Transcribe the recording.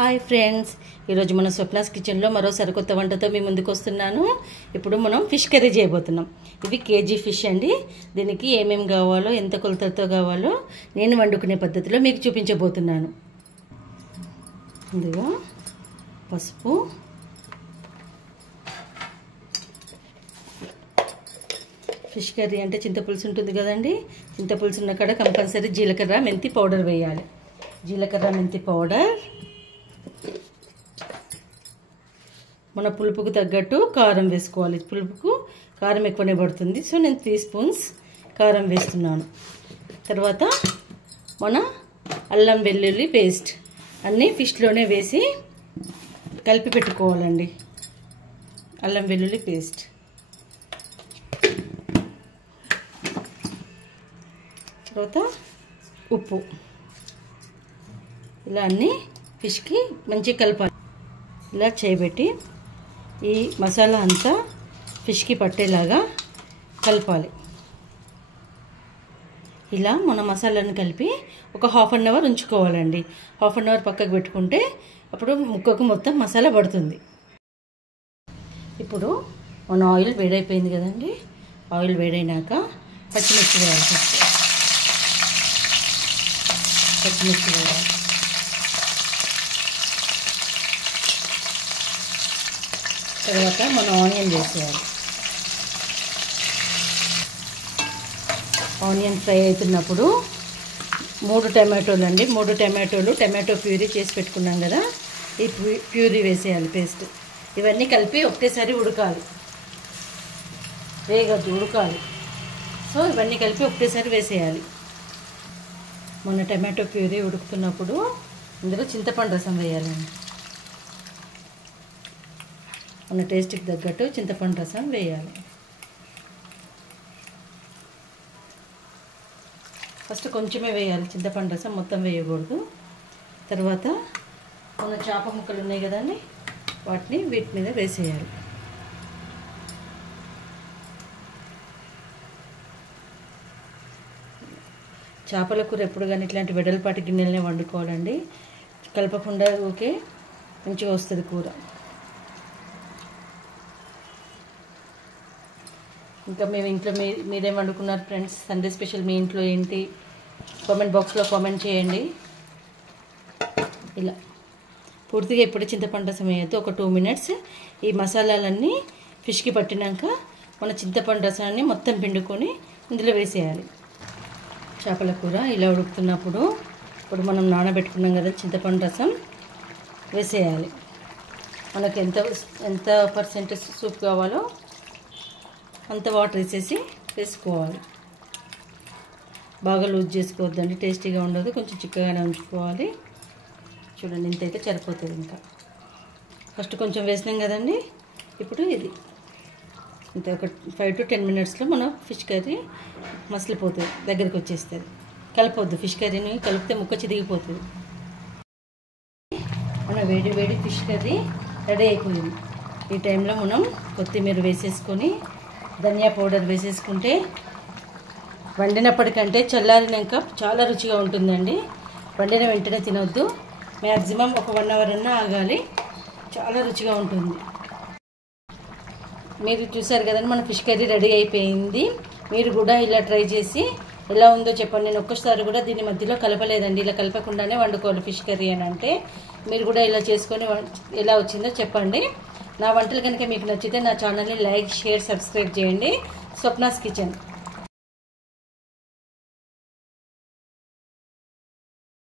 Hi friends, ఈరోజు మన స్వప్నాస్ కిచెన్లో మరో సరికొత్త వంటతో మీ ముందుకు వస్తున్నాను. ఇప్పుడు మనం ఫిష్ కర్రీ చేయబోతున్నాం. ఇవి కేజీ ఫిష్ అండి. దీనికి ఏమేమి కావాలో, ఎంత కొలతలతో కావాలో నేను వండుకునే పద్ధతిలో మీకు చూపించబోతున్నాను. ముందుగా పసుపు, ఫిష్ కర్రీ అంటే చింతపులుసు ఉంటుంది కదండి. చింతపులుసు ఉన్న కాడ కంపల్సరీ జీలకర్ర మెంతి పౌడర్ వేయాలి. జీలకర్ర మెంతి పౌడర్, మన పులుపుకు తగ్గట్టు కారం వేసుకోవాలి. పులుపుకు కారం ఎక్కువనే పడుతుంది, సో నేను 3 స్పూన్స్ కారం వేస్తున్నాను. తర్వాత మన అల్లం వెల్లుల్లి పేస్ట్ అన్నీ ఫిష్లోనే వేసి కలిపి పెట్టుకోవాలండి. అల్లం వెల్లుల్లి పేస్ట్, తర్వాత ఉప్పు, ఇలా అన్నీ ఫిష్కి మంచిగా కలపాలి. ఇలా చేయబెట్టి ఈ మసాలా అంతా ఫిష్కి పట్టేలాగా కలపాలి. ఇలా మన మసాలాను కలిపి ఒక ½ అన్ అవర్ ఉంచుకోవాలండి. ½ అన్ అవర్ పక్కకు పెట్టుకుంటే అప్పుడు ముక్కకు మొత్తం మసాలా పడుతుంది. ఇప్పుడు మన ఆయిల్ వేడైపోయింది కదండి. ఆయిల్ వేడైనాక పచ్చిమిర్చి వేయాలి. పచ్చిమిర్చి వేయాలి. తర్వాత మనం ఆనియన్ వేసేయాలి. ఆనియన్ ఫ్రై అవుతున్నప్పుడు 3 టమాటోలు అండి. 3 టమాటోలు, టమాటో ప్యూరీ చేసి పెట్టుకున్నాం కదా, ఈ ప్యూరీ వేసేయాలి. పేస్ట్ ఇవన్నీ కలిపి ఒకటేసారి ఉడకాలి, వేగద్దు, ఉడకాలి. సో ఇవన్నీ కలిపి ఒకటేసారి వేసేయాలి. మన టమాటో ప్యూరీ ఉడుకుతున్నప్పుడు ఇందులో చింతపండు రసం వేయాలండి. మన టేస్ట్కి తగ్గట్టు చింతపండు రసం వేయాలి. ఫస్ట్ కొంచెమే వేయాలి చింతపండు రసం, మొత్తం వేయకూడదు. తర్వాత మన చేప ముక్కలు ఉన్నాయి కదండి, వాటిని వీటి మీద వేసేయాలి. చేపల కూర ఎప్పుడు కానీ ఇట్లాంటి వెడల్పాటి గిన్నెలనే వండుకోవాలండి. కలపకుండా ఓకే, మంచిగా వస్తుంది కూర. ఇంకా మేము ఇంట్లో మీరేం వండుకున్నారు ఫ్రెండ్స్? సండే స్పెషల్ మీ ఇంట్లో ఏంటి? కామెంట్ బాక్స్లో కామెంట్ చేయండి. ఇలా పూర్తిగా ఇప్పుడు చింతపండు రసం వేయద్దు. ఒక 2 మినిట్స్ ఈ మసాలాలన్నీ ఫిష్కి పట్టినాక మన చింతపండు రసాన్ని మొత్తం పిండుకొని ఇందులో వేసేయాలి. చేపల కూర ఇలా ఉడుకుతున్నప్పుడు ఇప్పుడు మనం నానబెట్టుకున్నాం కదా చింతపండు రసం వేసేయాలి. మనకు ఎంత పర్సెంట్ సూప్ కావాలో అంత వాటర్ వేసేసి వేసుకోవాలి. బాగా లూజ్ చేసుకోవద్దండి, టేస్టీగా ఉండదు. కొంచెం చిక్కగానే ఉంచుకోవాలి. చూడండి, ఇంతైతే సరిపోతుంది. ఇంకా ఫస్ట్ కొంచెం వేసినాం కదండి, ఇప్పుడు ఇది ఇంత ఒక 5 to 10 మినిట్స్లో మన ఫిష్ కర్రీ మసిలిపోతుంది, దగ్గరికి వచ్చేస్తుంది. కలపొద్దు, ఫిష్ కర్రీని కలిపితే ముక్క చిదిగిపోతుంది. మన వేడి వేడి ఫిష్ కర్రీ రెడీ అయిపోయింది. ఈ టైంలో మనం కొత్తిమీర వేసేసుకొని ధనియా పౌడర్ వేసేసుకుంటే వండినప్పటికంటే చల్లారినాక చాలా రుచిగా ఉంటుందండి. వండిన వెంటనే తినొద్దు, మ్యాక్సిమం ఒక 1 అవర్ అన్నా ఆగాలి. చాలా రుచిగా ఉంటుంది. మీరు చూసారు కదండి, మన ఫిష్ కర్రీ రెడీ అయిపోయింది. మీరు కూడా ఇలా ట్రై చేసి ఎలా ఉందో చెప్పండి. నేను ఒక్కసారి కూడా దీని మధ్యలో కలపలేదండి. ఇలా కలపకుండానే వండుకోవాలి ఫిష్ కర్రీ అని అంటే. మీరు కూడా ఇలా చేసుకొని ఎలా వచ్చిందో చెప్పండి. నా వంటలు కనుక మీకు నచ్చితే నా ఛానల్ని లైక్, షేర్, సబ్స్క్రైబ్ చేయండి. స్వప్నాస్ కిచెన్.